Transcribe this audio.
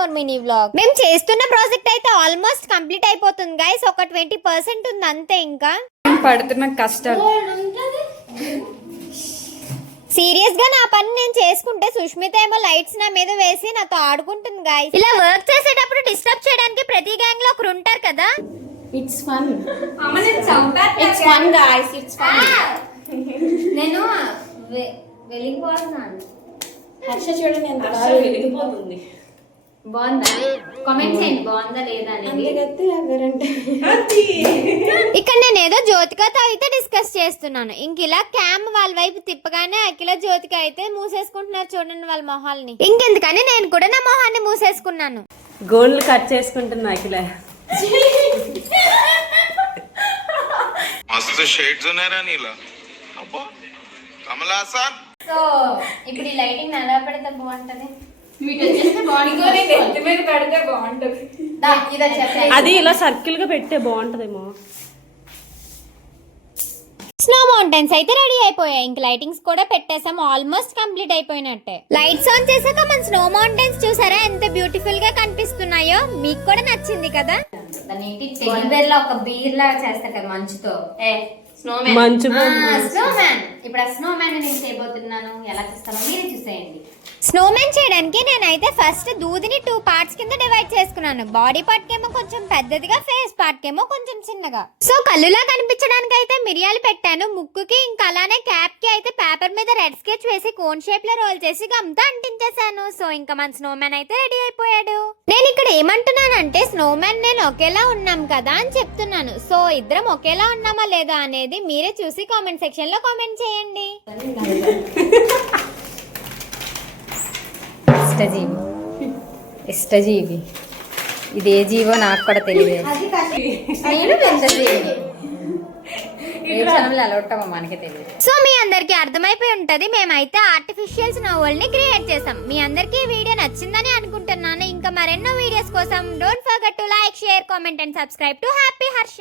More mini vlog. మేము చేస్తున్న project అయితే ఆల్మోస్ట్ కంప్లీట్ అయిపోతుంది గైస్. ఒక 20% ఉంది అంతే. ఇంకా పడుతున్న కష్టాలు సీరియస్ గా నా పని నేను చేసుకుంటే సుష్మిత ఏమో లైట్స్ నా మీద వేసి నాతో ఆడుకుంటుంది గైస్. ఇలా వర్క్ చేసేటప్పుడు డిస్టర్బ్ చేయడానికి ప్రతి గ్యాంగ్ లో ఒకరు ఉంటారు కదా. It's fun. It's fun guys, it's fun. నేను వెళ్ళిపోతున్నాను. హర్ష చూడండి ఎంత బాగా వెలిగిపోతుంది. బాగుందా? కామెంట్ చేయండి బాగుందా లేదా అనేది. ఇక్కడ నేను ఏదో జ్యోతికతో అయితే డిస్కస్ చేస్తున్నాను. ఇంక ఇలా క్యామ్ వాళ్ళ వైపు తిప్పగానే అఖిల జ్యోతిక అయితే మూసేసుకుంటున్నారు చూడండి వాళ్ళ మొహాల్ని. ఇంకెందుకని నేను కూడా నా మొహాన్ని మూసేసుకున్నాను. గోల్డ్ కట్ చేసుకుంటున్నా అఖిల. मस्त शेड्स ఉన్నాయరా నీలా అబ్బా కమల్ హాసన్. సో ఇప్పుడు ఈ లైటింగ్ ఎలా పెడితే బాగుంటది? అది ఇలా సర్కిల్ గా పెడితే బాగుంటదేమో. స్నో మౌంటైన్స్ అయితే రెడీ అయిపోయాయి. ఇంక లైటింగ్స్ కూడా పెట్టేసాం. ఆల్మోస్ట్ కంప్లీట్ అయిపోయినట్టే. లైట్స్ ఆన్ చేసాక మన స్నో మౌంటైన్స్ చూసారా ఎంత బ్యూటిఫుల్ గా కనిపిస్తున్నాయో? మీకు కూడా నచ్చింది కదా? ఒక బీర్ లాగా చేస్తారు కదా మంచుతో. మంచు స్నోమ్యాన్. ఇప్పుడు ఆ స్నోమ్యాన్ నేను చేయబోతున్నాను. ఎలా చేస్తానో మీరు చూసేయండి. స్నోమ్యాన్ చేయడానికి నేనైతే ఫస్ట్ దూదిని 2 పార్ట్స్ కింద డివైడ్ చేసుకున్నాను. బాడీ పార్ట్ కేమో కొంచెం పెద్దదిగా, ఫేస్ పార్ట్ కేమో కొంచెం చిన్నగా. సో కళ్ళులా కనిపించడానికి అయితే మిరియాలు పెట్టాను. ముక్కుకి ఇంకా అలానే క్యాప్ కి అయితే పేపర్ మీద రెడ్ స్కెచ్ వేసి కోన్ షేప్ లో రోల్ చేసి గమ్తో అంటించేసాను. సో ఇంకా మన స్నోమ్యాన్ అయితే రెడీ అయిపోయాడు. నేను ఇక్కడ ఏమంటున్నానంటే స్నోమ్యాన్ నేను ఒకేలా ఉన్నాం కదా అని చెప్తున్నాను. సో ఇద్దరం ఒకేలా ఉన్నామా లేదా అనేది మీరే చూసి కామెంట్ సెక్షన్ లో కామెంట్ చేయండి. ఇష్టజీవి ఇదే జీవో నాకు కూడా తెలియదు. మనకి తెలియదు. సో మీ అందరికి అర్థమైపోయి ఉంటది. మేమైతే ఆర్టిఫిషియల్ స్నో వరల్డ్ ని క్రియేట్ చేసాం. మీ అందరికి ఈ వీడియో నచ్చిందని అనుకుంటున్నాను. ఇంకా మరెన్నో వీడియోస్ కోసం don't forget to like, share, comment and subscribe to happy Harsha.